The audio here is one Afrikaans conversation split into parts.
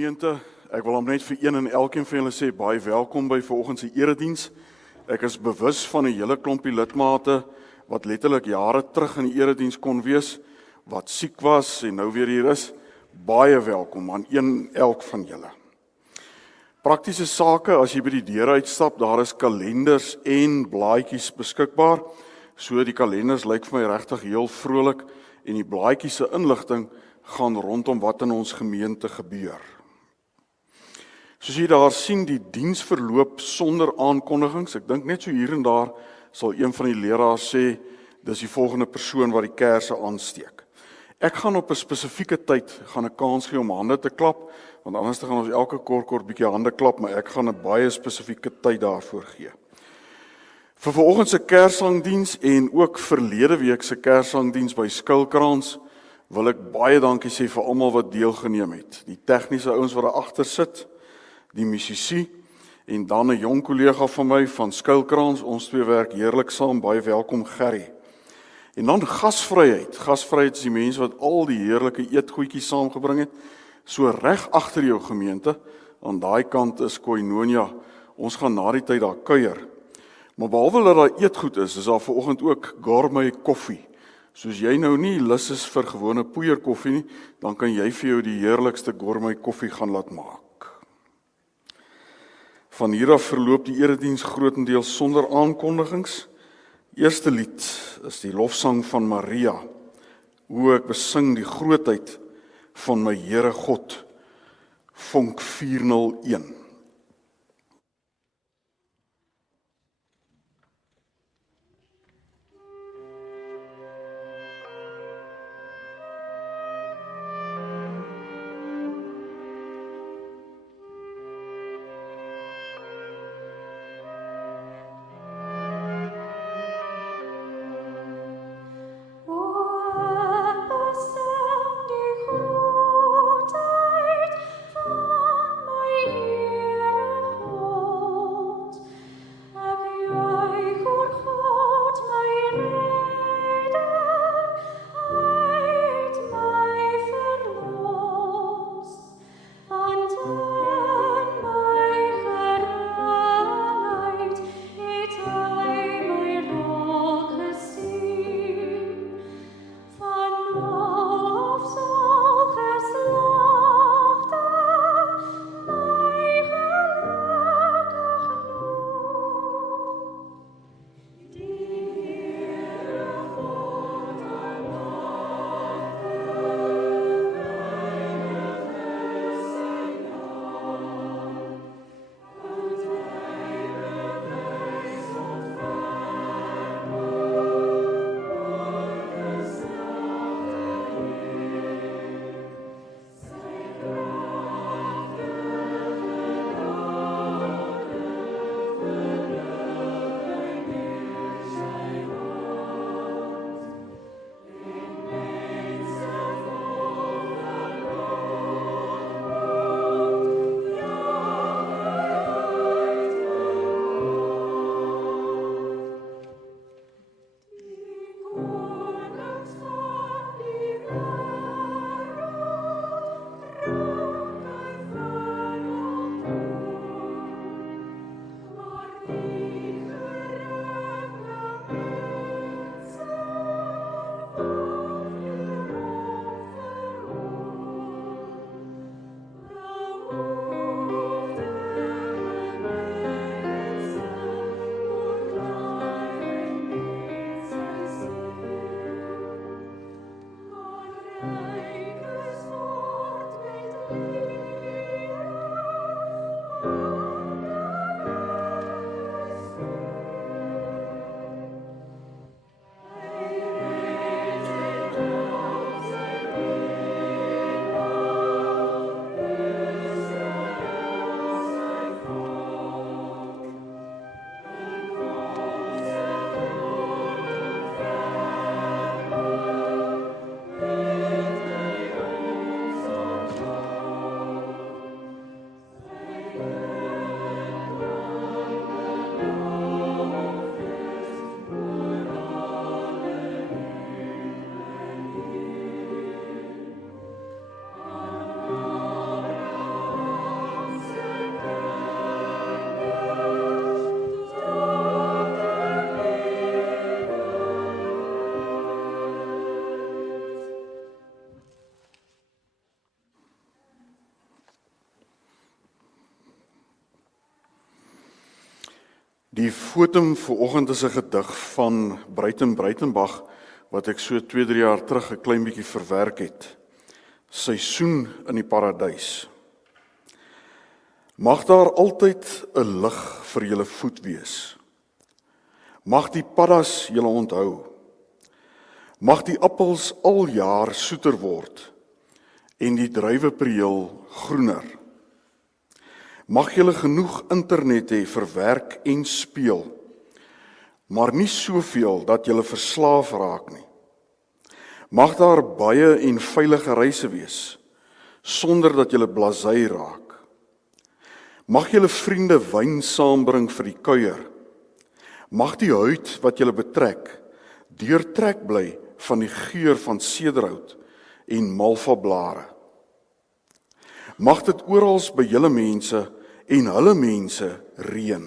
gemeente, ek wil hom net vir een en elkeen van julle sê, baie welkom by vanoggend se erediens. Ek is bewus van 'n hele klompie lidmate wat letterlik jare terug in die erediens kon wees, wat siek was en nou weer hier is. Baie welkom aan een elk van julle. Praktiese sake, as jy by die deur uitstap, daar is kalenders en blaadjies beskikbaar. So die kalenders lyk vir my regtig heel vrolik en die blaadjies se inligting gaan rondom wat in ons gemeente gebeur. Soos jy daar sien, die diens verloop sonder aankondigings. Ek dink net so hier en daar sal een van die leraars sê, dis die volgende persoon wat die kersse aansteek. Ek gaan op 'n spesifieke tyd 'n kans gee om hande te klap, want anders gaan ons elke kort bietjie hande klap, maar ek gaan 'n baie spesifieke tyd daarvoor gee. Vir vanoggend se Kerssangdiens en ook verlede week se Kerssangdiens by Skilkrans wil ek baie dankie sê vir almal wat deelgeneem het. Die tegniese ouens wat daar agter sit, die musisi en dan 'n jong kollega van my van Skilkrans, ons twee werk heerlik saam, baie welkom Gerry. En dan gasvryheid. Gasvryheid is die mense wat al die heerlike eetgoedjies saamgebring het, so reg agter jou gemeente, aan daai kant is Koinonia. Ons gaan na die tyd daar kuier. Maar behalwe dat daar eetgoed is daar vanoggend ook gourmet koffie. Soos jy nou nie lus is vir gewone poeierkoffie nie, dan kan jy vir jou die heerlikste gourmet koffie gaan laat maak. Van hier af verloop die erediens grootendeels sonder aankondigings. Eerste lied is die lofsang van Maria. Hoe ek besing die grootheid van my Here God. Vonk 401. Van my Die fotum vanoggend is 'n gedig van Breitenbach wat ek so 2-3 jaar terug 'n klein bietjie verwerk het. Seisoen in die paradys. Mag daar altyd 'n lig vir julle voet wees. Mag die paddas julle onthou. Mag die appels al jaar soeter word en die druiweprieel groener. Mag julle genoeg internet hê vir werk en speel, maar nie soveel dat julle verslaaf raak nie. Mag daar baie en veilige reise wees, sonder dat julle blasey raak. Mag julle vriende wyn saambring vir die kuier. Mag die huid wat julle betrek, deurtrek bly van die geur van sederhout en malvablare. Mag dit oral by julle mense en hulle mense reën.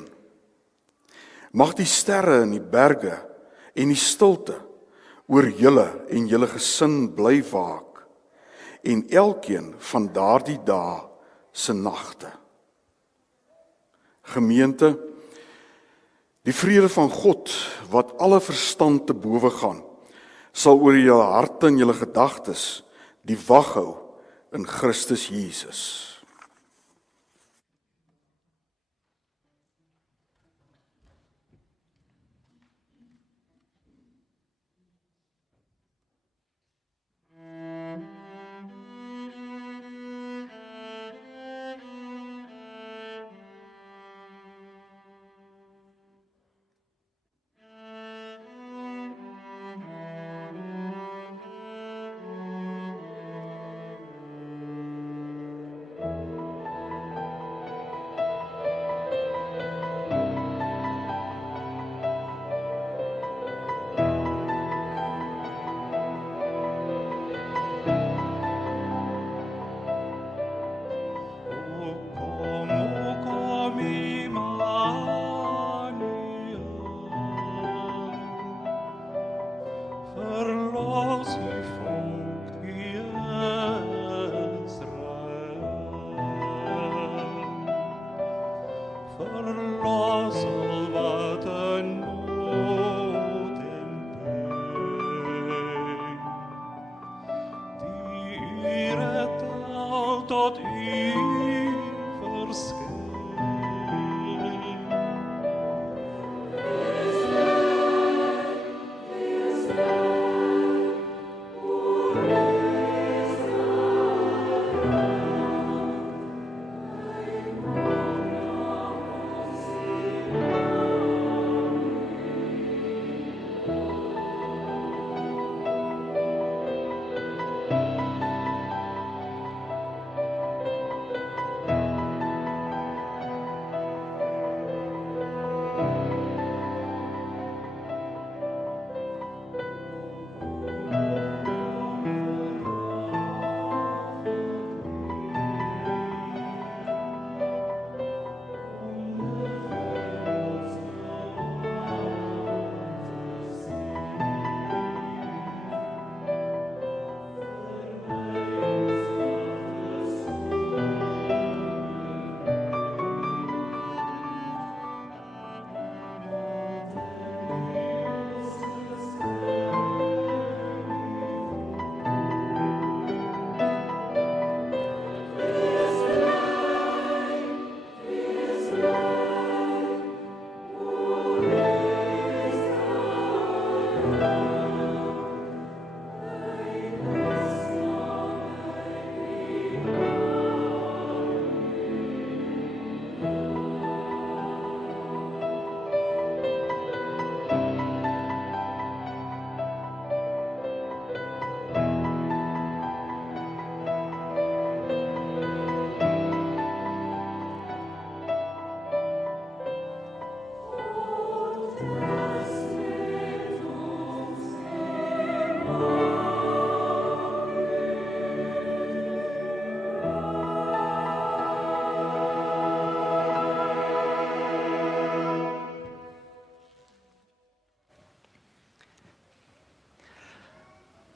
Mag die sterre in die berge en die stilte oor julle en julle gesin bly waak en elkeen van daardie dae se nagte. Gemeente, die vrede van God wat alle verstand te bowe gaan, sal oor julle harte en julle gedagtes die wag hou in Christus Jesus.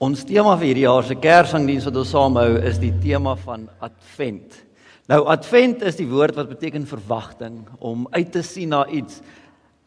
Ons tema vir hierdie jaar se Kersangdiens wat ons saamhou is die tema van Advent. Nou Advent is die woord wat beteken verwagting, om uit te sien na iets.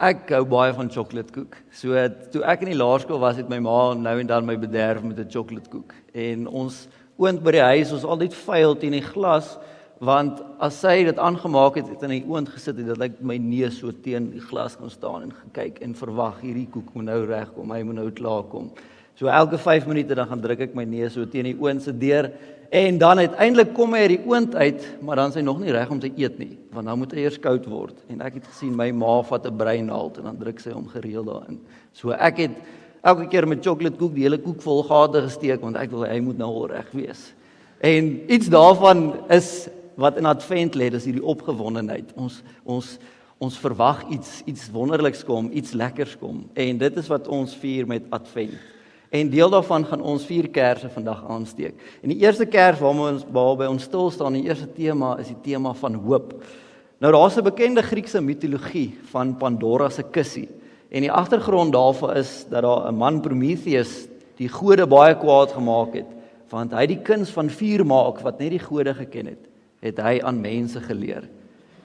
Ek hou baie van chocoladekoek. So toe ek in die laerskool was, het my ma nou en dan my bederf met 'n chocoladekoek. En ons oond by die huis, ons altyd vuil teen die glas, want as sy dit aangemaak het, het in die oond gesit en dat ek my neus so teen die glas gaan staan en gekyk en verwag hierdie koek moet nou regkom, hy moet nou klaar kom. So elke 5 minute dan gaan druk ek my neus so teen die oond se deur en dan uiteindelik kom hy uit die oond uit, maar dan is hy nog nie reg om te eet nie, want dan moet hy eers koud word. En ek het gesien my ma vat 'n breinhaalt en dan druk sy hom gereeld daarin. So ek het elke keer met chocoladekoek die hele koek vol gate gesteek want ek wil hy moet nou al reg wees. En iets daarvan is wat in Advent lê, dis hierdie opgewondenheid. Ons verwag iets wonderliks kom, iets lekkers kom. En dit is wat ons vier met Advent. En deel daarvan gaan ons 4 kersse vandag aansteek. En die eerste kers waarby ons stil staan, die eerste tema is die tema van hoop. Nou daar's 'n bekende Griekse mitologie van Pandora se kussie. En die agtergrond daarvan is dat daar 'n man Prometheus die gode baie kwaad gemaak het, want hy die kuns van vuur maak wat net die gode geken het hy aan mense geleer.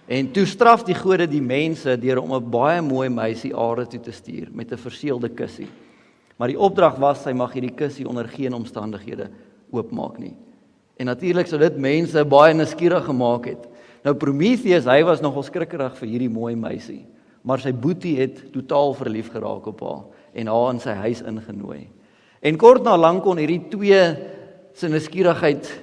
En toe straf die gode die mense deur om 'n baie mooi meisie aarde toe te stuur met 'n verseelde kussie. Maar die opdrag was, hy mag hierdie kussie onder geen omstandighede oopmaak nie. En natuurlik sou dit mense baie nuuskierig gemaak het. Nou Prometheus, hy was nogal skrikkerig vir hierdie mooi meisie, maar sy boetie het totaal verlief geraak op haar en haar in sy huis ingenooi. En kort na lank kon hierdie twee se nuuskierigheid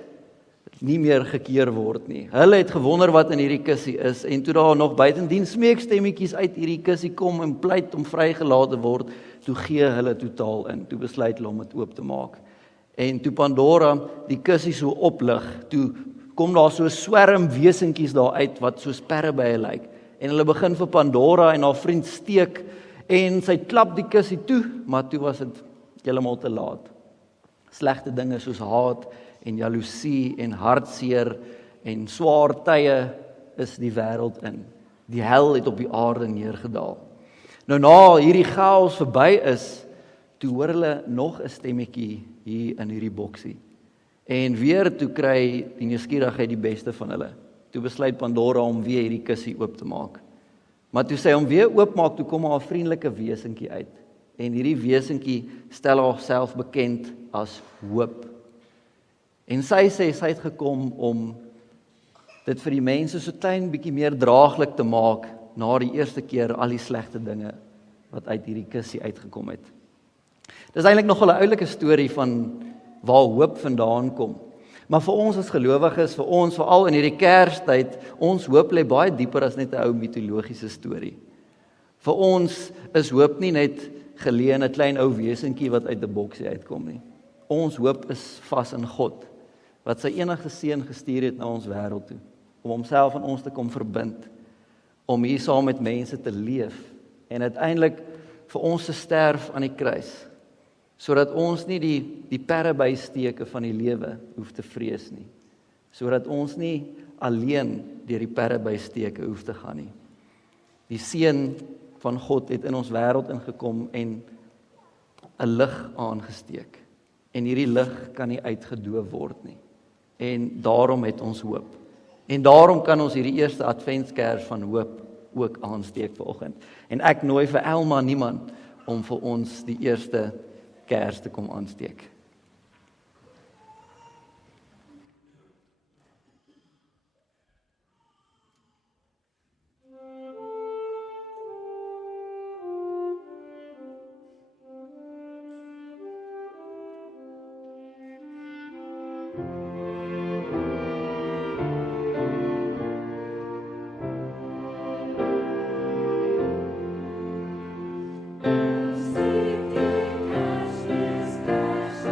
nie meer gekeer word nie. Hulle het gewonder wat in hierdie kussie is en toe daar nog buitendien smeekstemmetjies uit hierdie kussie kom en pleit om vrygelaat te word, toe gee hulle totaal in, toe besluit hulle om dit oop te maak. En toe Pandora die kussie so oplig, toe kom daar so 'n swerm wesentjies daar uit wat soos perrebye lyk. En hulle begin vir Pandora en haar vriend steek en sy klap die kussie toe, maar toe was dit heeltemal te laat. Slegte dinge soos haat en jaloesie en hartseer en swaar tye is die wêreld in. Die hel het op die aarde neergedaal. Nou na hierdie chaos verby is, toe hoor hulle nog 'n stemmetjie hier in hierdie boksie. En weer toe kry die nuuskierigheid die beste van hulle. Toe besluit Pandora om weer hierdie kussie oop te maak. Maar toe sy hom weer oopmaak, toe kom haar 'n vriendelike wesentjie uit. En hierdie wesentjie stel haarself bekend as hoop. En sy sê sy het gekom om dit vir die mense so klein bietjie meer draaglik te maak na die eerste keer al die slegte dinge wat uit hierdie kussie uitgekom het. Dis eintlik nogal 'n oulike storie van waar hoop vandaan kom. Maar vir ons as gelowiges, vir ons veral in hierdie Kerstyd, ons hoop lê baie dieper as net 'n ou mitologiese storie. Vir ons is hoop nie net geleë in 'n klein ou wesentjie wat uit 'n boksie uitkom nie. Ons hoop is vas in God, wat sy enigste seun gestuur het na ons wêreld toe, om homself aan ons te kom verbind, om hier saam met mense te leef, en uiteindelik vir ons te sterf aan die kruis, sodat ons nie die perrebysteke van die lewe hoef te vrees nie, sodat ons nie alleen deur die perrebysteke hoef te gaan nie. Die seun van God het in ons wêreld ingekom en 'n lig aangesteek. En hierdie lig kan nie uitgedoof word nie. En daarom het ons hoop. En daarom kan ons hierdie eerste adventskers van hoop ook aansteek vanoggend. En ek nooi vir Elma niemand om vir ons die eerste kers te kom aansteek. Seek the ashes,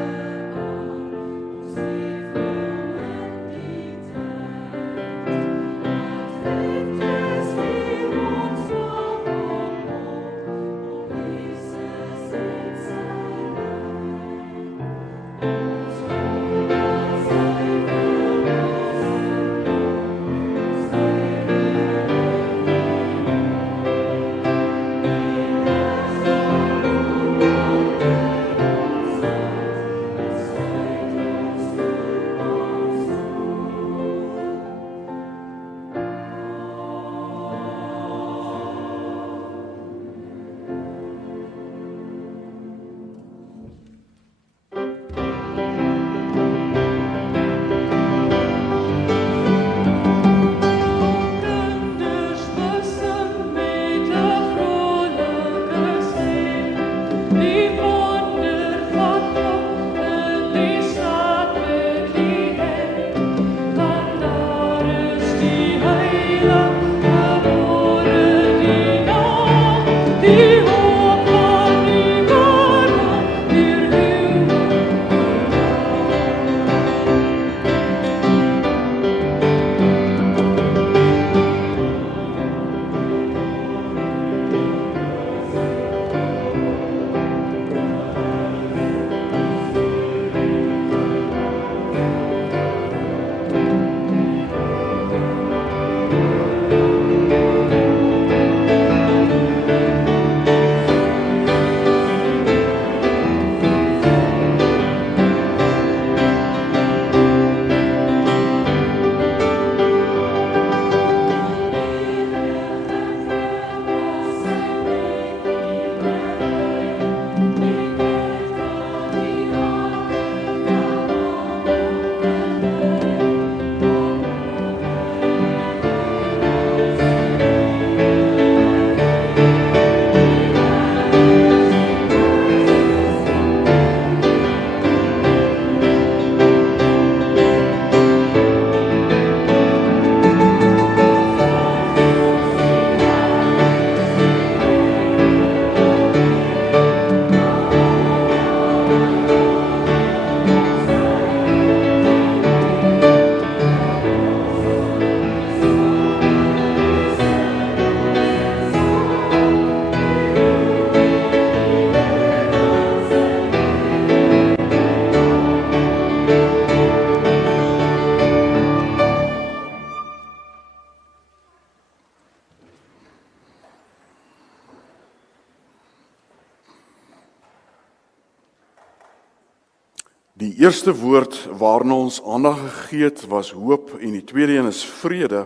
Die eerste woord waarna ons aandag gegee het was hoop en die tweede een is vrede.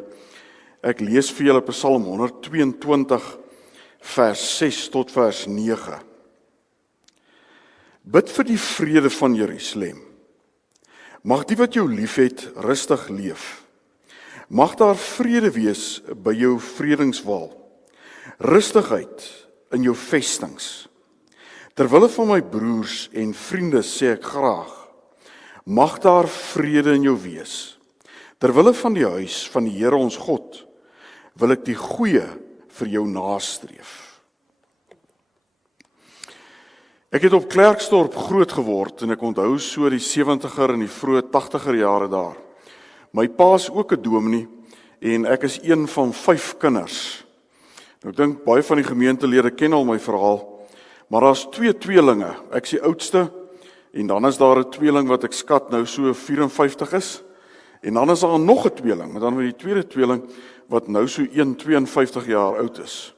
Ek lees vir julle Psalm 122 vers 6 tot vers 9. Bid vir die vrede van Jerusalem. Mag die wat jou liefhet rustig leef. Mag daar vrede wees by jou vredingswal. Rustigheid in jou vestings. Terwille van my broers en vriende sê ek graag, mag daar vrede in jou wees. Terwille van die huis van die Here ons God, wil ek die goeie vir jou nastreef. Ek het op Klerksdorp groot geword en ek onthou so die 70er en die vroeë 80er jare daar. My pa is ook 'n dominee en ek is een van 5 kinders. Nou, ek dink baie van die gemeentelede ken al my verhaal, maar daar's 2 tweelinge. Ek is die oudste en dan is daar 'n tweeling wat ek skat nou so 54 is. En dan is daar nog 'n tweeling, maar dan met die tweede tweeling wat nou so 52 jaar oud is.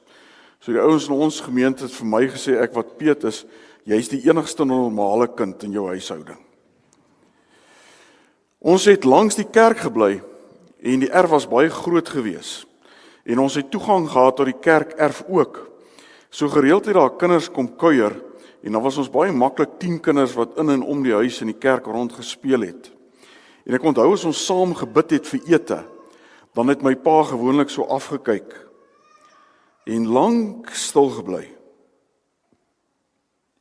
So die ouens in ons gemeente het vir my gesê, ek wat Piet is, jy's die enigste normale kind in jou huishouding. Ons het langs die kerk gebly en die erf was baie groot gewees. En ons het toegang gehad tot die kerkerf ook. So gereeld het daar kinders kom kuier en dan was ons baie maklik 10 kinders wat in en om die huis in die kerk rond gespeel het. En ek onthou as ons saam gebid het vir ete, dan het my pa gewoonlik so afgekyk en lank stil gebly.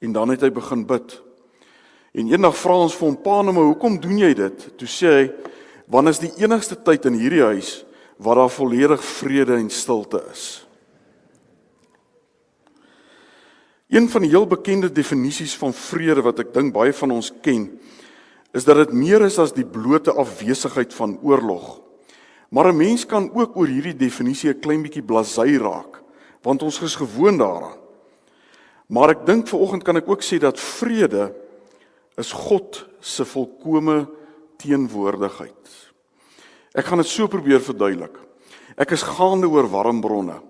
En dan het hy begin bid. En eendag vra ons vir hom, pa, nou maar hoekom doen jy dit? Toe sê hy, want is die enigste tyd in hierdie huis waar daar volledig vrede en stilte is. Een van die heel bekende definisies van vrede wat ek dink baie van ons ken, is dat dit meer is as die blote afwesigheid van oorlog. Maar 'n mens kan ook oor hierdie definisie 'n klein bietjie blasé raak, want ons is gewoond daaraan. Maar ek dink vanoggend kan ek ook sê dat vrede is God se volkome teenwoordigheid. Ek gaan dit so probeer verduidelik. Ek is gaande oor warmbronne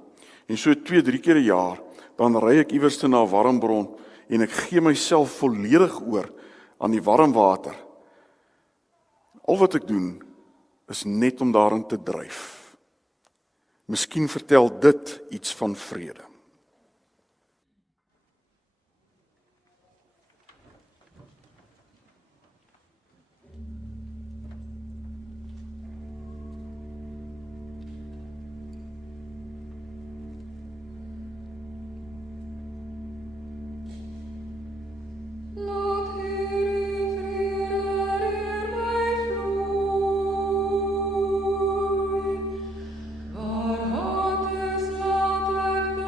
en so 2-3 keer 'n jaar dan ry ek iewers na 'n warmbron en ek gee myself volledig oor aan die warm water. Al wat ek doen is net om daarin te dryf. Miskien vertel dit iets van vrede. Waar hat es laat ek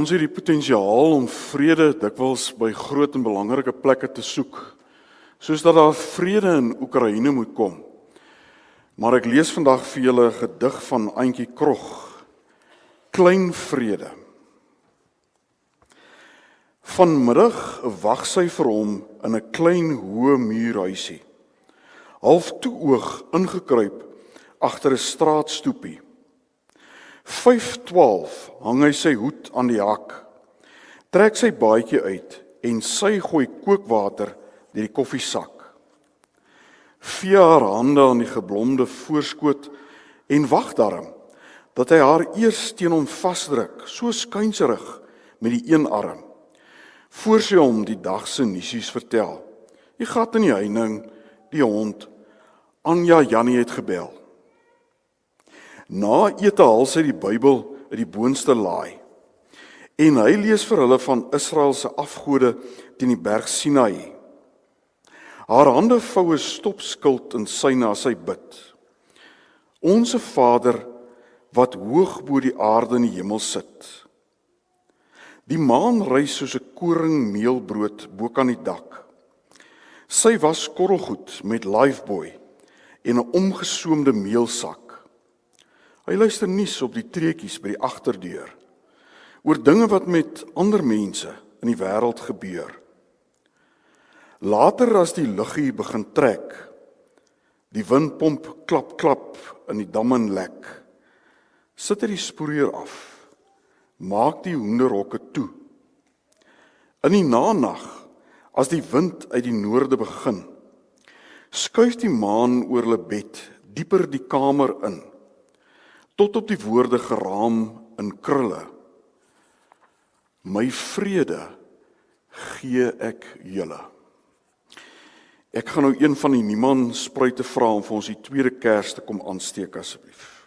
Ons het die potensiaal om vrede dikwels by groot en belangrike plekke te soek, soos dat daar vrede in Oekraïne moet kom. Maar ek lees vandag vir julle 'n gedig van Auntie Krog, Klein Vrede. Vanmiddag wag sy vir hom in 'n klein hoë muurhuisie, half toe oog ingekruip agter 'n straatstoepie. 5:12 hang hy sy hoed aan die hak, trek sy baadjie uit en sy gooi kookwater deur die koffiesak. Vee haar hande aan die geblomde voorskoot en wag daarom dat hy haar eers teen hom vasdruk, so skuinserig met die een arm, voor sy hom die dag se nuusies vertel. Die gat in die heining, die hond, Anja Jannie het gebel. Na ete haal sy die Bybel uit die boonste laai en hy lees vir hulle van Israel se afgode teen die berg Sinaï. Haar hande vou 'n stopskild in syne as sy bid. Onse Vader wat hoog bo die aarde in die hemel sit. Die maan rys soos 'n koringmeelbrood bo kan die dak. Sy was korrelgoed met Lifebuoy en 'n omgesoomde meelsak. Hy luister nuus op die treetjies by die agterdeur oor dinge wat met ander mense in die wêreld gebeur. Later as die luggie begin trek, die windpomp klap klap in die dam en lek, sit hy die spoelier af, maak die hoenderhokke toe. In die nanag, as die wind uit die noorde begin, skuif die maan oor hulle bed dieper die kamer in, tot op die woorde geraam in krulle. My vrede gee ek julle. Ek gaan nou een van die Niemann spruite vra om vir ons die tweede kers te kom aansteek asseblief.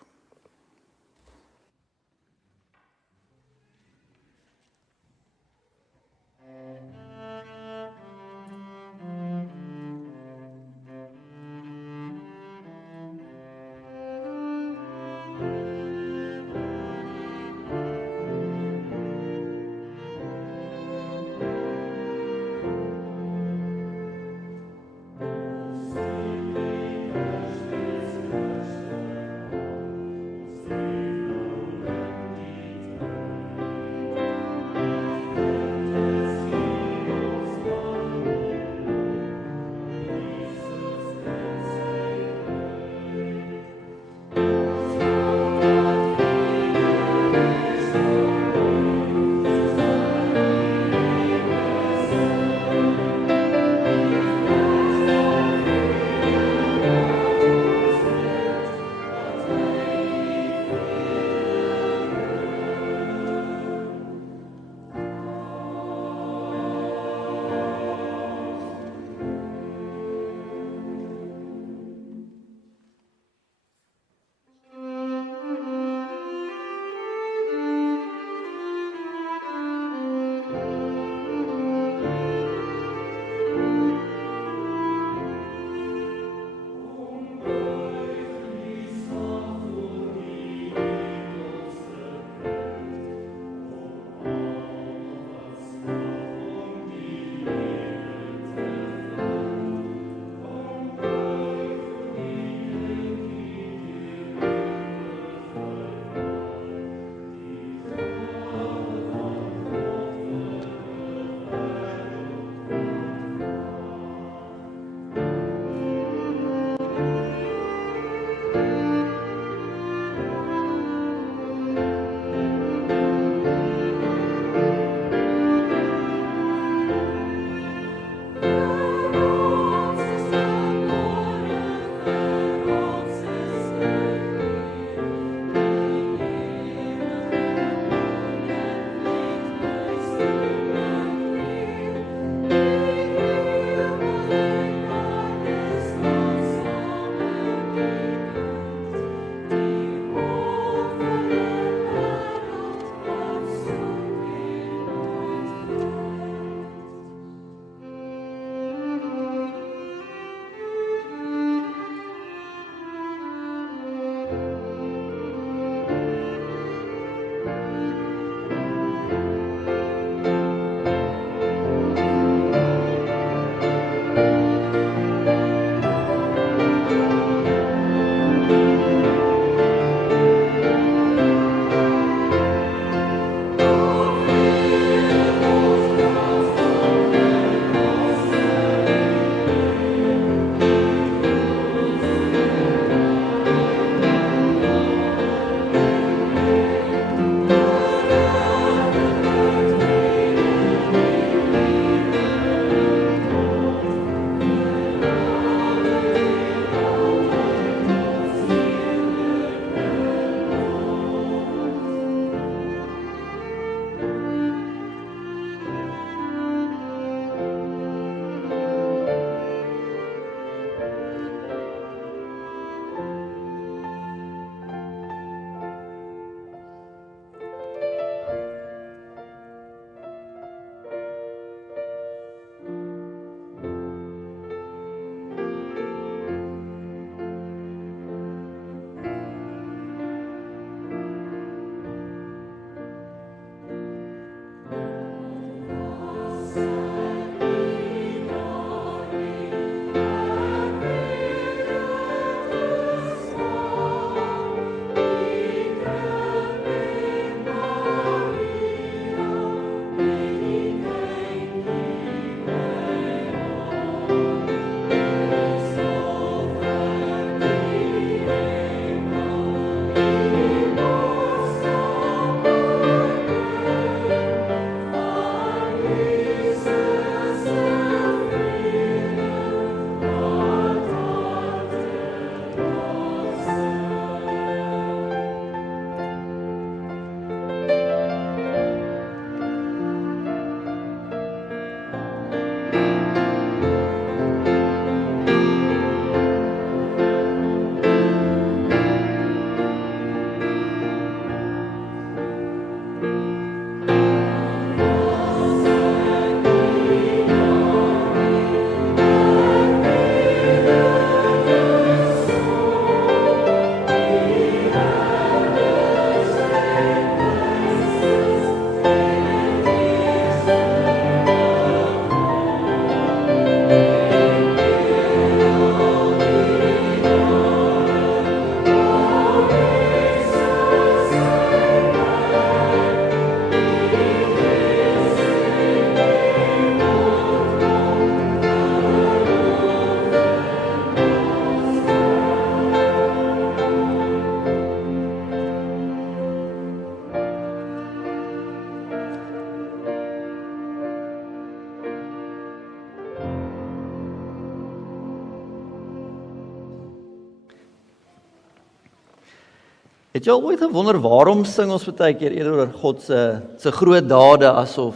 Het jy al ooit gewonder waarom sing ons baie keer eerder oor God se groot dade asof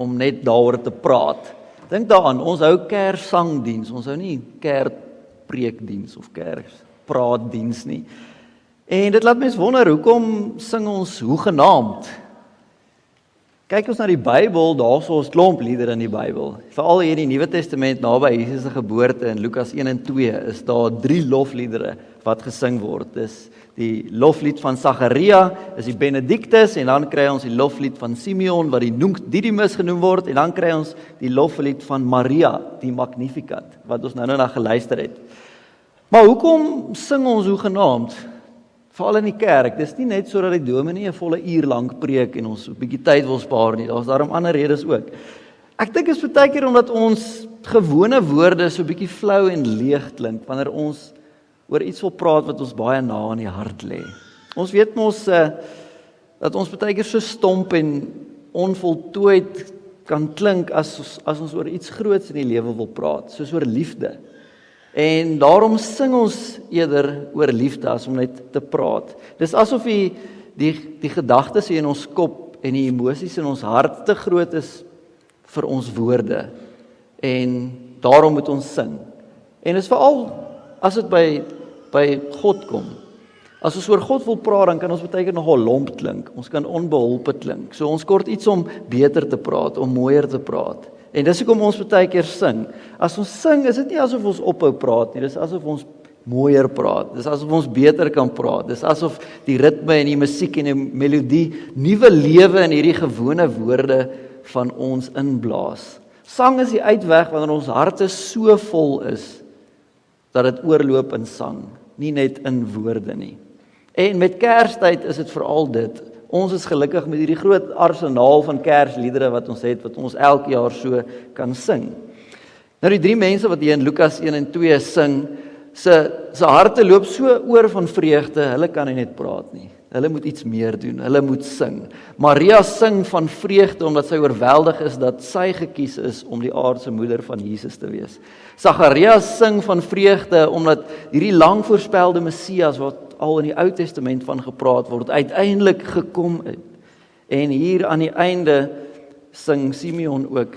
om net daaroor te praat? Dink daaraan, ons hou kerssangdiens, ons hou nie kerkpreekdiens of kerkpraatdiens nie. En dit laat mens wonder, hoekom sing ons hoegenaamd? Kyk ons na die Bybel, daar is ons klomp liedere in die Bybel. Veral hier in die Nuwe Testament, naby Jesus se geboorte in Lukas 1 en 2, is daar 3 lofliedere wat gesing word. Dis die loflied van Sagaria, is die Benedictus, en dan kry ons die loflied van Simeon, wat die Nunc Didymus genoem word, en dan kry ons die loflied van Maria, die Magnificat, wat ons nou na geluister het. Maar hoekom sing ons hoegenaamd? Veral in die kerk, dis nie net sodat die dominee 'n volle uur lank preek en ons 'n bietjie tyd wil spaar nie, daar's daarom ander redes ook. Ek dink is baie keer omdat ons gewone woorde so bietjie flou en leeg klink, wanneer ons oor iets wil praat wat ons baie na in die hart lê. Ons weet mos dat ons baie keer so stomp en onvoltooid kan klink as ons oor iets groots in die lewe wil praat, soos oor liefde. En daarom sing ons eerder oor liefde as om net te praat. Dis asof die gedagtes hier in ons kop en die emosies in ons hart te groot is vir ons woorde. En daarom moet ons sing. En dis veral as dit by God kom. As ons oor God wil praat, dan kan ons baie keer nogal lomp klink. Ons kan onbeholpe klink. So ons kort iets om beter te praat, om mooier te praat. En dis hoekom ons baie keer sing. As ons sing, is dit nie asof ons ophou praat nie, dis asof ons mooier praat, dis asof ons beter kan praat, dis asof die ritme en die musiek en die melodie nuwe lewe in hierdie gewone woorde van ons inblaas. Sang is die uitweg wanneer ons harte so vol is, dat dit oorloop in sang, nie net in woorde nie. En met Kerstyd is dit veral dit. Ons is gelukkig met hierdie groot arsenaal van Kersliedere wat ons het, wat ons elke jaar so kan sing. Nou die 3 mense wat hier in Lukas 1 en 2 sing, se harte loop so oor van vreugde, hulle kan nie net praat nie. Hulle moet iets meer doen, hulle moet sing. Maria sing van vreugde omdat sy oorweldig is dat sy gekies is om die aardse moeder van Jesus te wees. Sagaria sing van vreugde omdat hierdie lang voorspelde Messias wat al in die Ou Testament van gepraat word, uiteindelik gekom het. En hier aan die einde sing Simeon ook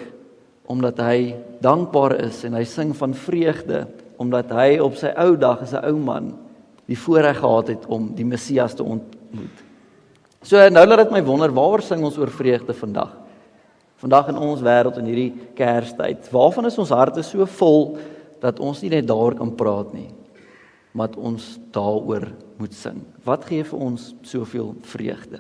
omdat hy dankbaar is en hy sing van vreugde omdat hy op sy ou dag as 'n ou man die voorreg gehad het om die Messias te ontmoet. So nou laat dit my wonder, waaroor sing ons oor vreugde vandag? Vandag in ons wêreld in hierdie Kerstyd. Waarvan is ons harte so vol dat ons nie net daaroor kan praat nie, maar dat ons daaroor moet sing? Wat gee vir ons soveel vreugde?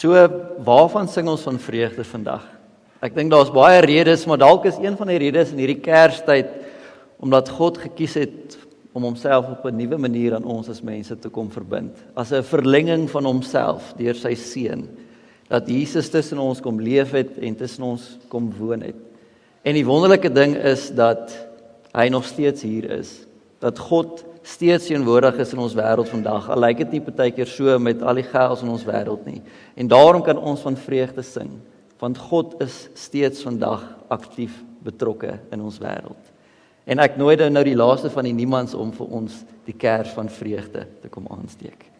So, waarvan sing ons van vreugde vandag? Ek dink daar's baie redes, maar dalk is een van die redes in hierdie Kerstyd omdat God gekies het om homself op 'n nuwe manier aan ons as mense te kom verbind, as 'n verlenging van homself deur sy seun, dat Jesus tussen ons kom leef het en tussen ons kom woon het. En die wonderlike ding is dat hy nog steeds hier is, dat God steeds teenwoordig is in ons wêreld vandag, al lyk dit nie partykeer so met al die chaos in ons wêreld nie. En daarom kan ons van vreugde sing, want God is steeds vandag aktief betrokke in ons wêreld. En ek nooi nou die laaste van die niemands om vir ons die kers van vreugde te kom aansteek.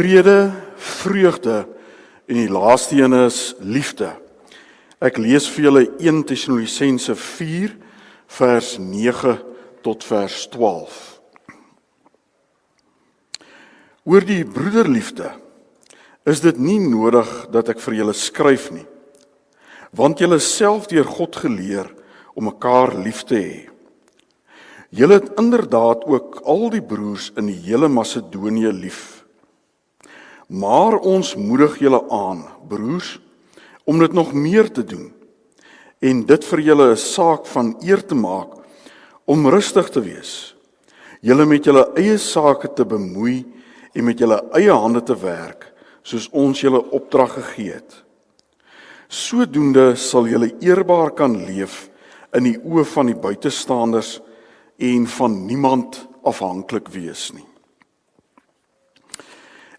vrede, vreugde en die laaste een is liefde. Ek lees vir julle 1 Tessalonisense 4 vers 9 tot vers 12. Oor die broederliefde is dit nie nodig dat ek vir julle skryf nie, want julle is self deur God geleer om mekaar lief te hê. Julle het inderdaad ook al die broers in die hele Macedonië lief. Maar ons moedig julle aan, broers, om dit nog meer te doen en dit vir julle 'n saak van eer te maak om rustig te wees. Julle met julle eie sake te bemoei en met julle eie hande te werk, soos ons julle opdrag gegee het. Sodoende sal julle eerbaar kan leef in die oë van die buitestanders en van niemand afhanklik wees nie.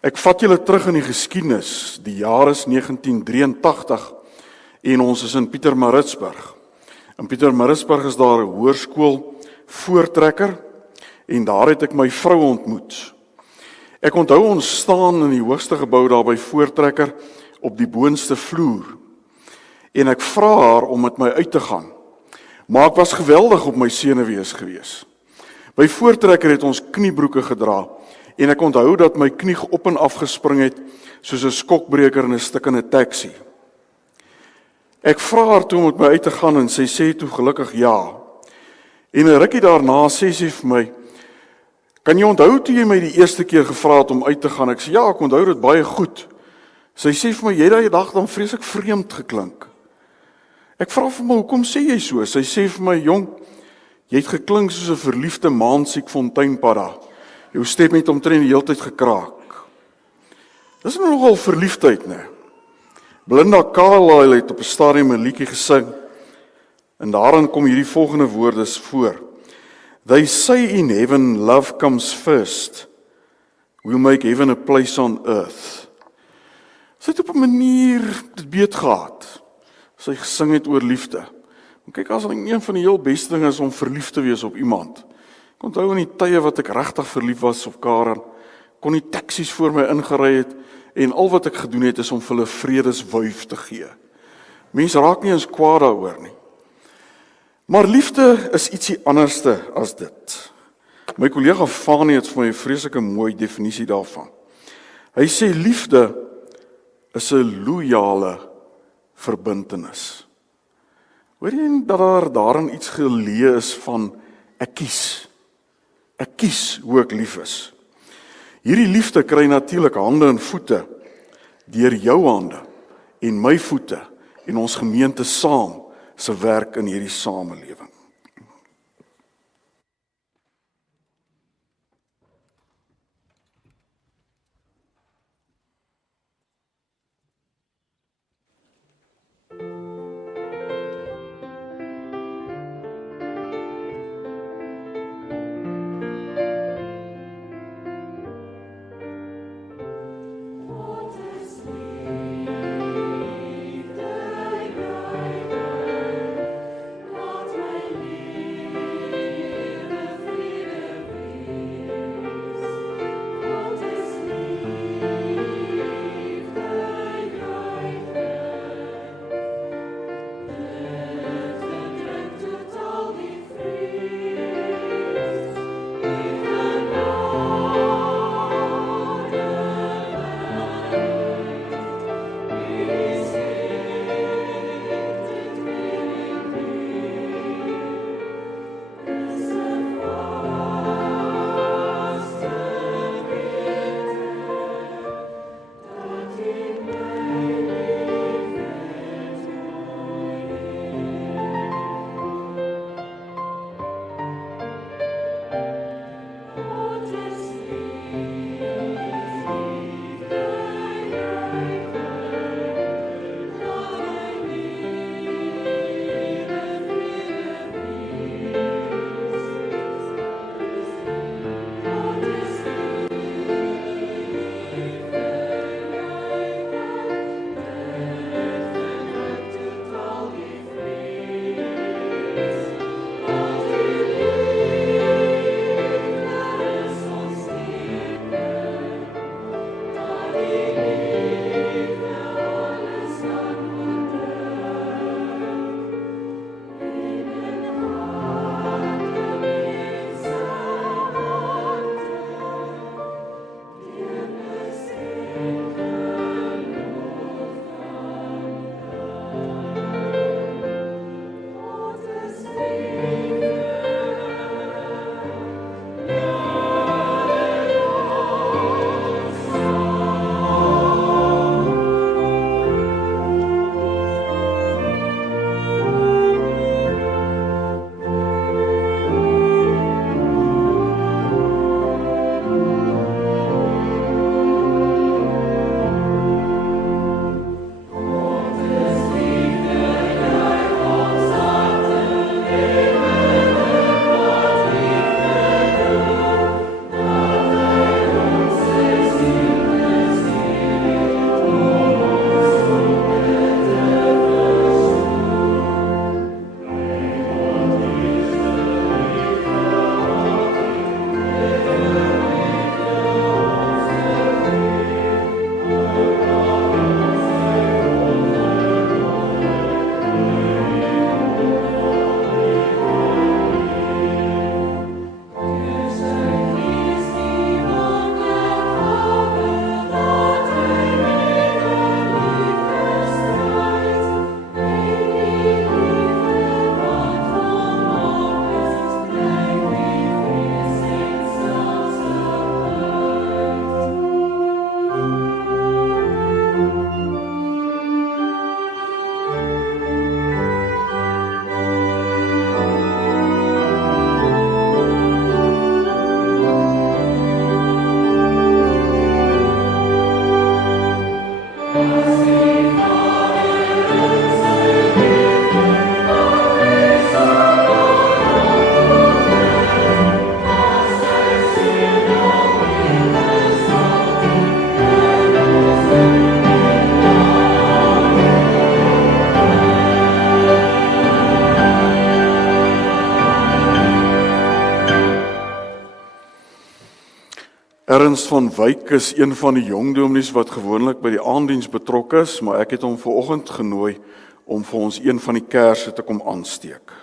Ek vat julle terug in die geskiedenis. Die jaar is 1983 en ons is in Pietermaritzburg. In Pietermaritzburg is daar 'n hoërskool Voortrekker en daar het ek my vrou ontmoet. Ek onthou ons staan in die hoogste gebou daar by Voortrekker op die boonste vloer en ek vra haar om met my uit te gaan. Maar ek was geweldig op my senuwees gewees. By Voortrekker het ons kniebroeke gedra en ek onthou dat my knie op en af gespring het soos 'n skokbreker in 'n stukkende taxi. Ek vra haar toe om met my uit te gaan en sy sê toe gelukkig ja. En 'n rukkie daarna sê sy vir my, kan jy onthou toe jy my die eerste keer gevra het om uit te gaan? Ek sê ja, ek onthou dit baie goed. Sy sê vir my, jy het daai dag dan vreeslik vreemd geklink. Ek vra vir my, hoekom sê jy so? Sy sê vir my, jong, jy het geklink soos 'n verliefde maansiek fonteinpadda. Jou stem het omtrent die hele tyd gekraak. Dis nogal verliefdheid, né? Belinda Carlisle het op 'n stadium 'n liedjie gesing en daarin kom hierdie volgende woorde voor. They say in heaven love comes first. We'll make heaven a place on earth. Sy het op 'n manier dit beet gehad. Sy gesing het oor liefde. En kyk, as een van die heel beste dinge is om verlief te wees op iemand. Ek onthou in die tye wat ek regtig verlief was op Karen, kon die taksies voor my ingery het en al wat ek gedoen het is om vir hulle vredeswuif te gee. Mense raak nie eens kwaad daaroor nie. Maar liefde is ietsie anderste as dit. My kollega Fanie het vir my 'n vreeslike mooi definisie daarvan. Hy sê liefde is 'n loyale verbintenis. Hoor jy dat daar daarin iets geleë is van ek kies. Ek kies hoe ek lief is. Hierdie liefde kry natuurlik hande en voete deur jou hande en my voete en ons gemeente saam se werk in hierdie samelewing. Ernst van Wyk is een van die jong dominees wat gewoonlik by die aanddiens betrokke is, maar ek het hom vanoggend genooi om vir ons een van die kersse te kom aansteek.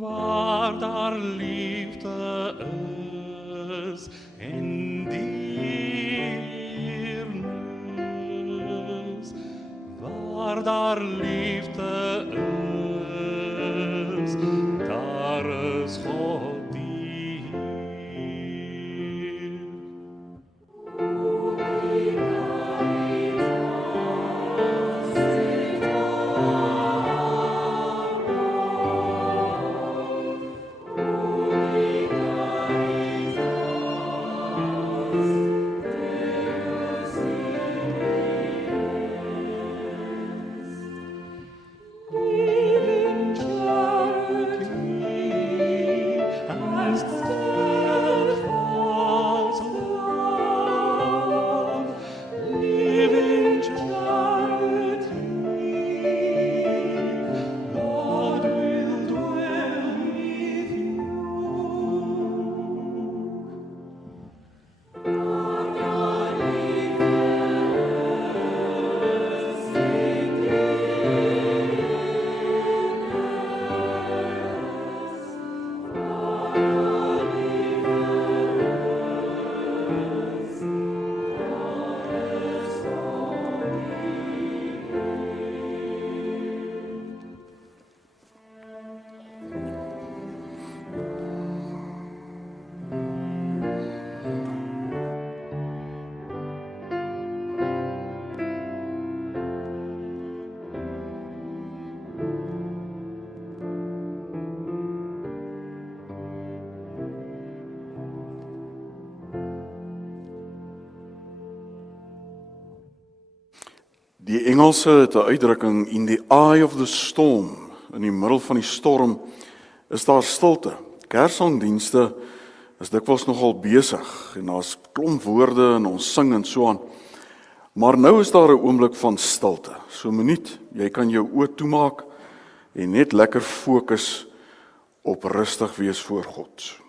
Waar daar liefde is en deernis, waar daar liefde is, daar is God die Heer. Die Engelse het 'n uitdrukking, in the eye of the storm, in die middel van die storm is daar stilte. Kersangdienste is dikwels nogal besig en daar's klomp woorde en ons sing en so aan. Maar nou is daar 'n oomblik van stilte. So 'n minuut, jy kan jou oë toemaak en net lekker fokus op rustig wees voor God.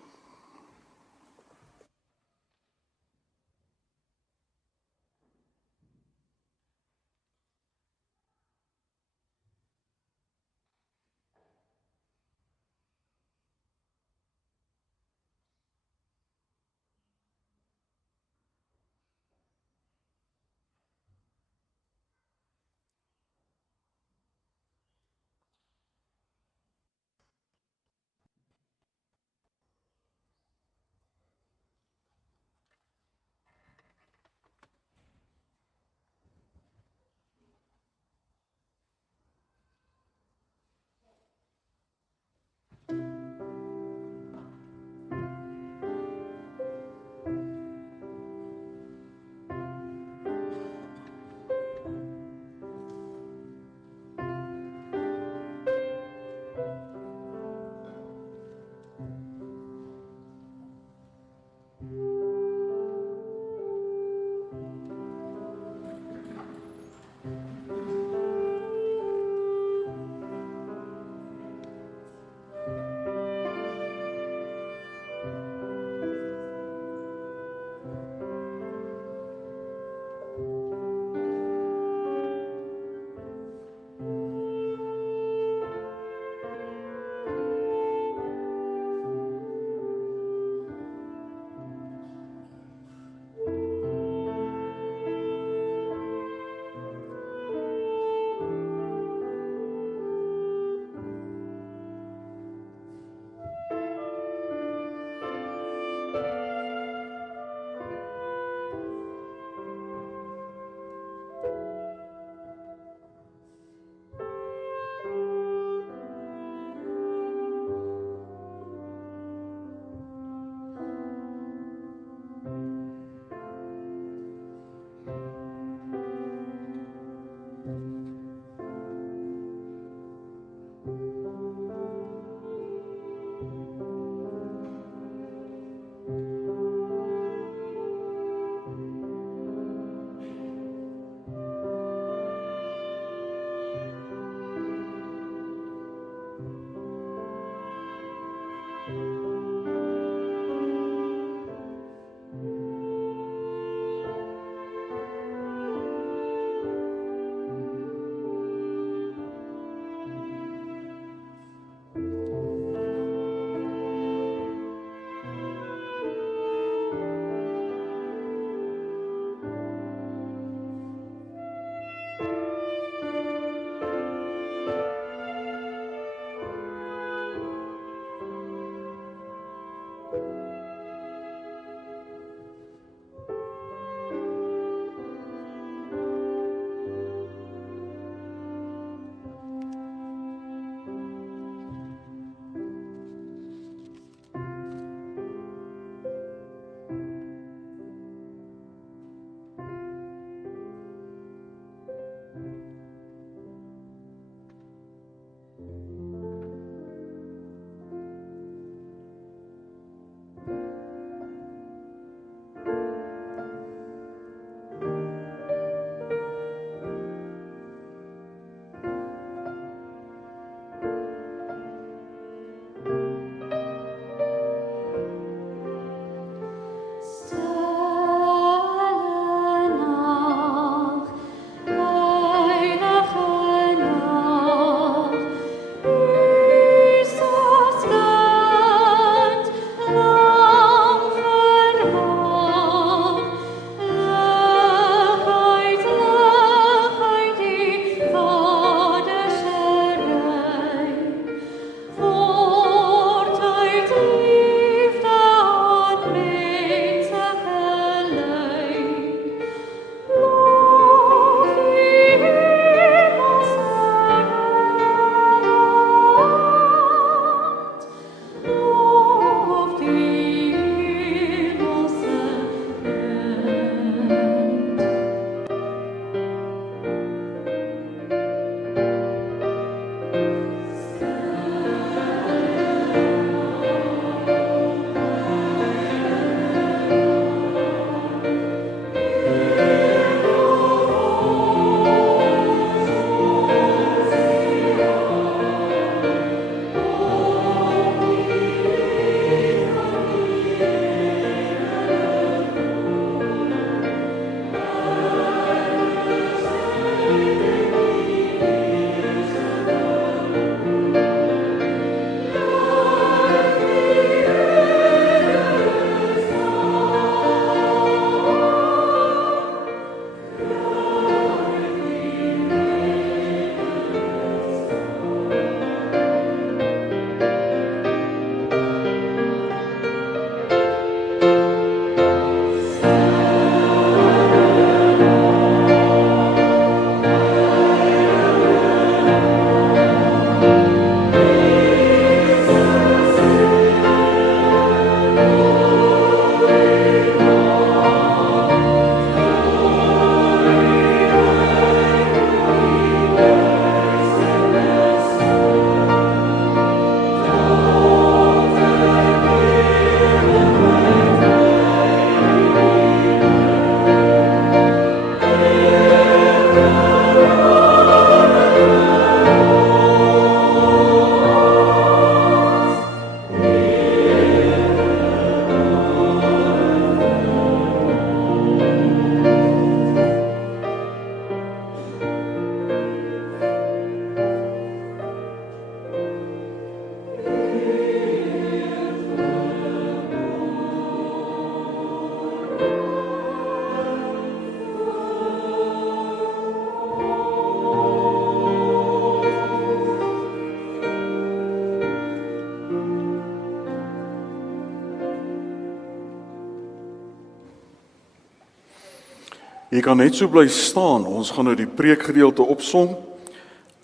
Jy kan net so bly staan, ons gaan nou die preekgedeelte opsom.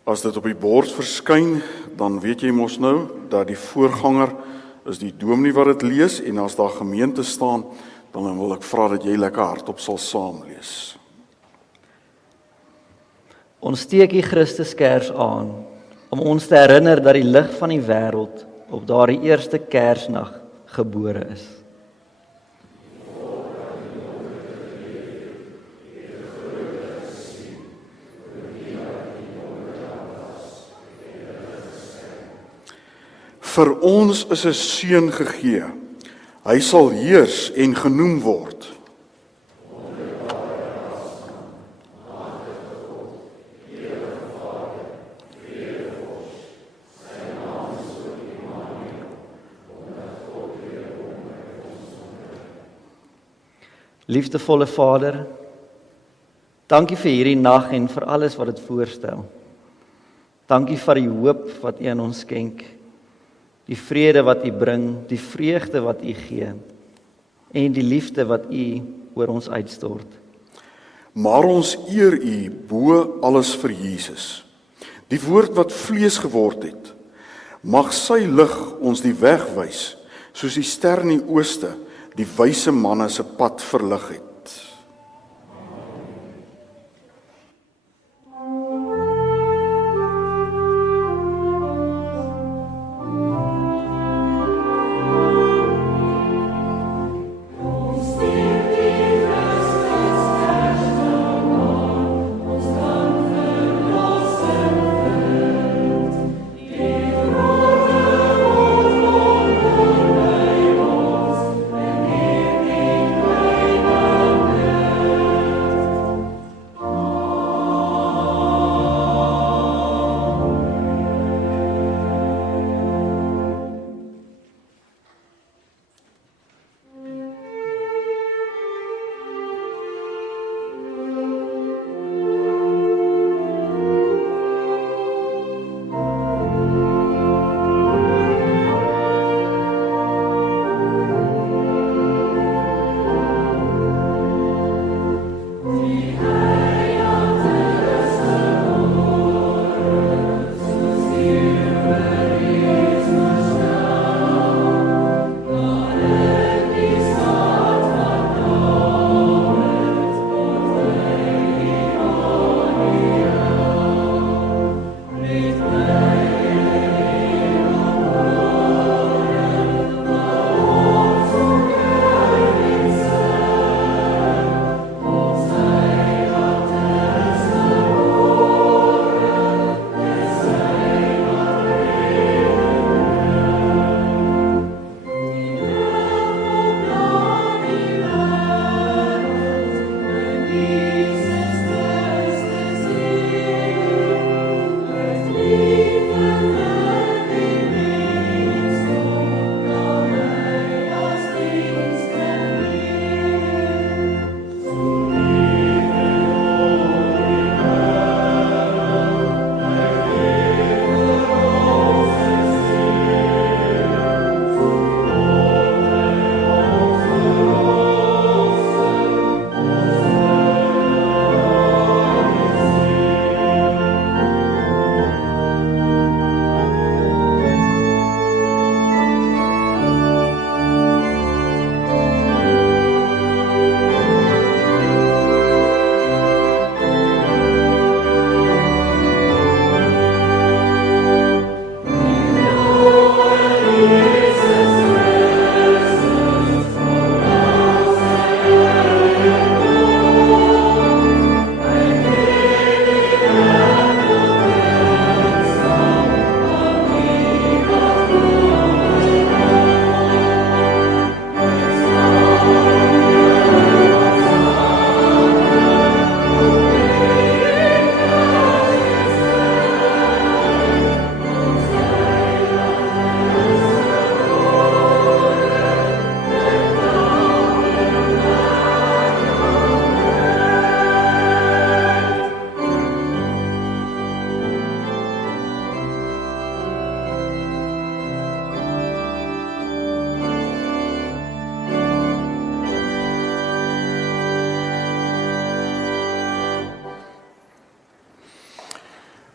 As dit op die bord verskyn, dan weet jy mos nou, dat die voorganger is die dominee wat dit lees, en as daar gemeente staan, dan wil ek vra dat jy lekker hardop sal saamlees. Ons steek die Christuskers aan, om ons te herinner dat die lig van die wêreld op daardie eerste Kersnag gebore is. Vir ons is 'n seun gegee. Hy sal heers en genoem word. Liefdevolle Vader, dankie vir hierdie nag en vir alles wat dit voorstel. Dankie vir die hoop wat U aan ons skenk, die vrede wat U bring, die vreugde wat U gee en die liefde wat U oor ons uitstort. Maar ons eer U bo alles vir Jesus, die woord wat vlees geword het. Mag sy lig ons die weg wys, soos die ster in die ooste die wyse manne se pad verlig het.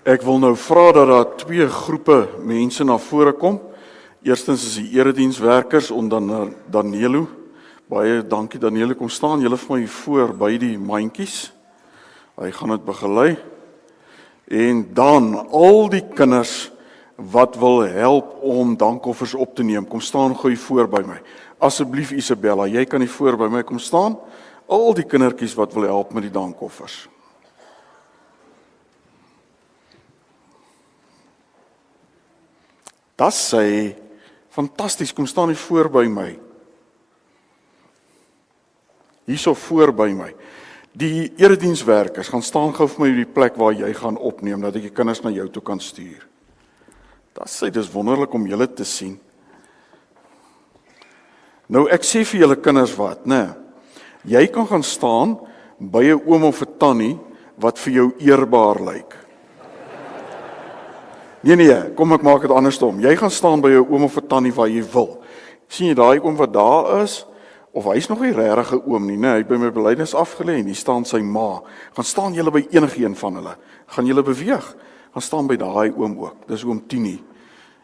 Ek wil nou vra dat daar twee groepe mense na vore kom. Eerstens is die eredienswerkers onder Danielo. Baie dankie Danielo, kom staan julle vir my voor by die mandjies. Hy gaan dit begelei. En dan al die kinders wat wil help om dankoffers op te neem, kom staan gou hier voor by my. Asseblief Isabella, jy kan hier voor by my kom staan. Al die kindertjies wat wil help met die dankoffers. Das sê, fantasties, kom staan hier voor by my. Hierso voor by my. Die eredienswerkers gaan staan gou vir my op die plek waar jy gaan opneem, dat ek die kinders na jou toe kan stuur. Das sê, dis wonderlik om julle te sien. Nou ek sê vir julle kinders wat, né? Jy kan gaan staan by 'n oom of 'n tannie wat vir jou eerbaar lyk. Nee, kom ek maak dit andersom. Jy gaan staan by 'n oom of 'n tannie waar jy wil. Sien jy daai oom wat daar is? Of hy's nog nie regtig 'n oom nie, né? Hy het by my belydenis afgelê en hier staan sy ma. Gaan staan julle by enigiemand van hulle. Gaan julle beweeg. Gaan staan by daai oom ook. Dis oom Tini.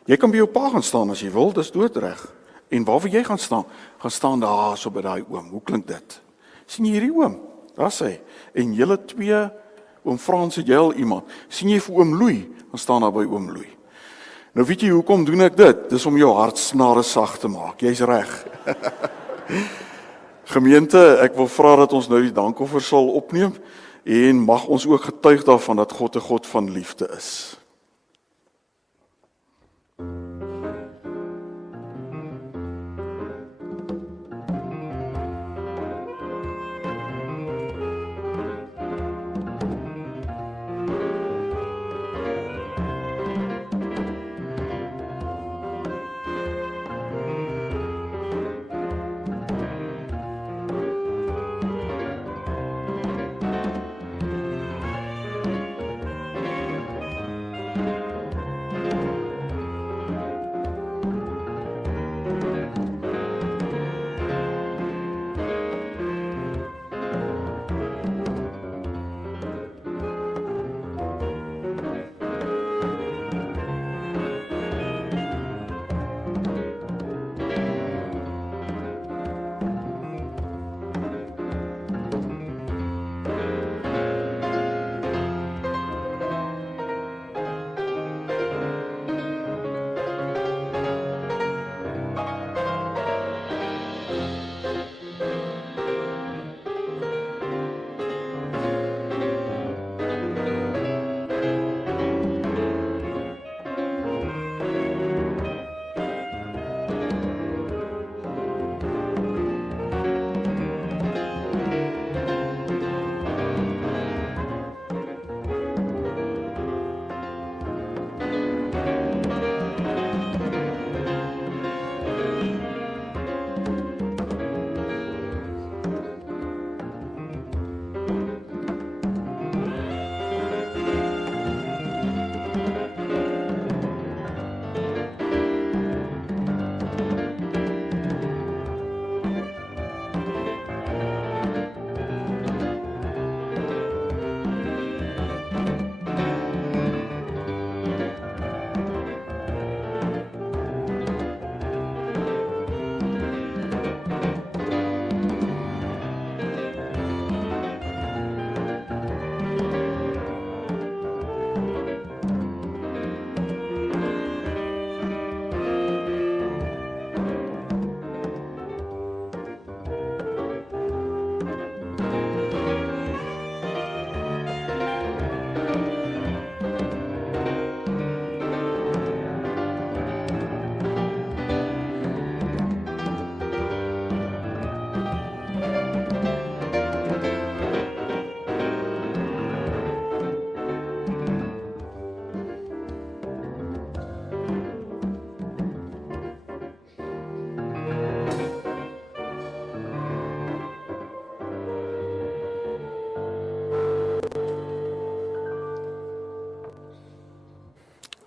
Jy kan by jou pa gaan staan as jy wil, dis doodreg. En waar wil jy gaan staan? Gaan staan daar so by daai oom. Hoe klink dit? Sien jy hierdie oom? Daar sê. En julle twee, oom Frans het jy al iemand. Sien jy vir oom Louis? Dan staan daar by oom Louis. Nou weet jy hoekom doen ek dit? Dis om jou hartsnare sag te maak. Jy's reg. Gemeente, ek wil vra dat ons nou die dankoffer sal opneem en mag ons ook getuig daarvan dat God 'n God van liefde is.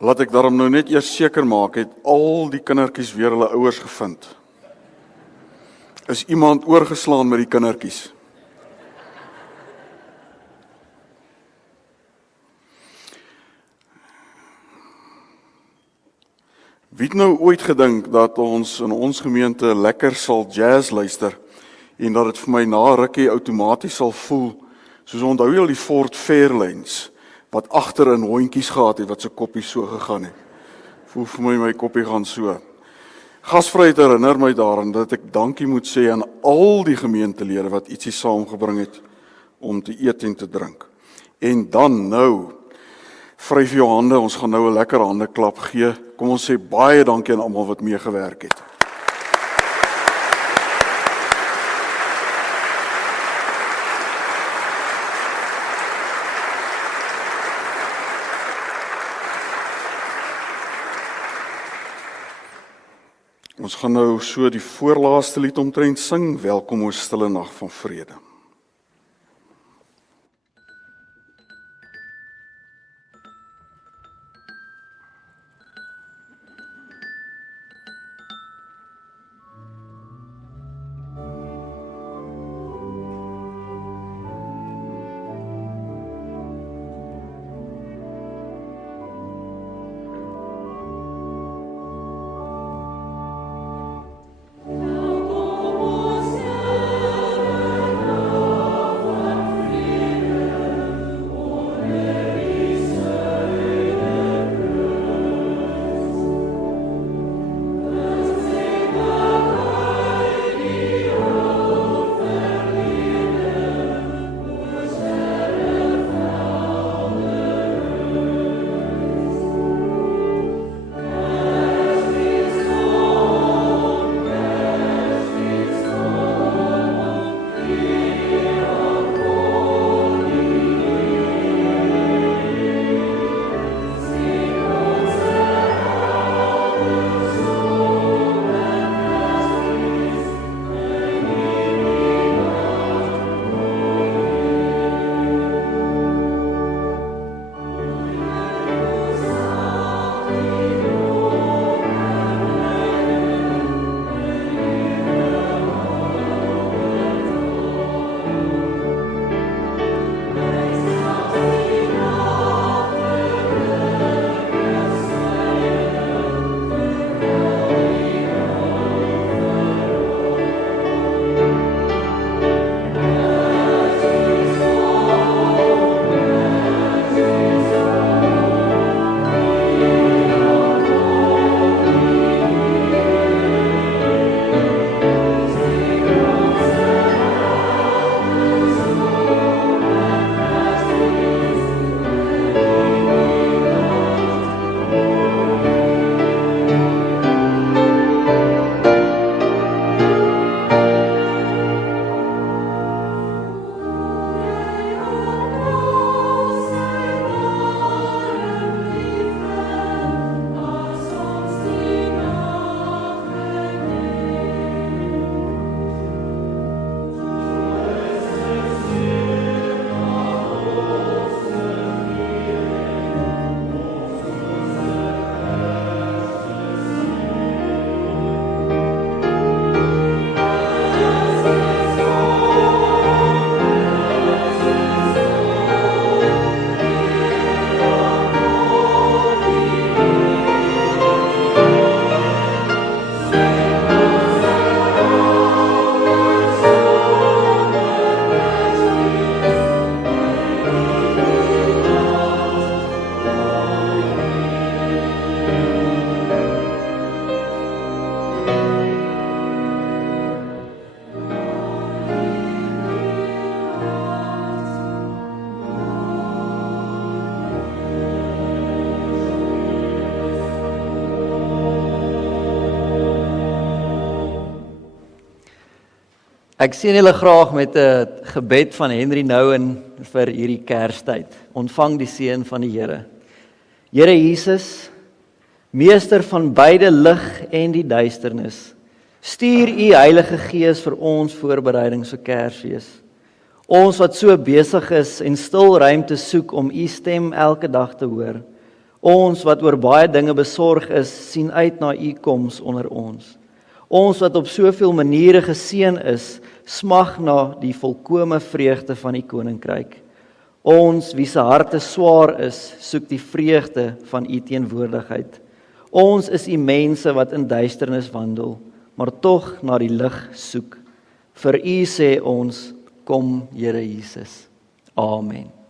Laat ek daarom nou net eers seker maak, het al die kindertjies weer hulle ouers gevind. Is iemand oorgeslaan met die kindertjies? Wie het nou ooit gedink dat ons in ons gemeente lekker sal jazz luister en dat dit vir my na rukkie outomaties sal voel, soos onthou jy al die Ford Fairlanes, wat agter in hondjies gehad het, wat sy koppie so gegaan het. Voel vir my koppie gaan so. Gasvryheid herinner my daaraan dat ek dankie moet sê aan al die gemeentelede wat ietsie saamgebring het om te eet en te drink. En dan nou, vryf jou hande, ons gaan nou 'n lekker handeklap gee. Kom ons sê baie dankie aan almal wat meegewerk het. Ons gaan nou so die voorlaaste lied omtrent sing, Welkom o stille nag van vrede. Ek sien julle graag met 'n gebed van Henry Nouwen vir hierdie Kerstyd. Ontvang die seën van die Here. Here Jesus, meester van beide lig en die duisternis, stuur u Heilige Gees vir ons voorbereidings vir Kersfees. Ons wat so besig is en stil ruimte soek om u stem elke dag te hoor. Ons wat oor baie dinge besorg is, sien uit na u koms onder ons. Ons wat op soveel maniere geseën is, smag na die volkome vreugde van die koninkryk. Ons wie se harte swaar is, soek die vreugde van u teenwoordigheid. Ons is die mense wat in duisternis wandel, maar tog na die lig soek. Vir U sê ons, kom Here Jesus. Amen.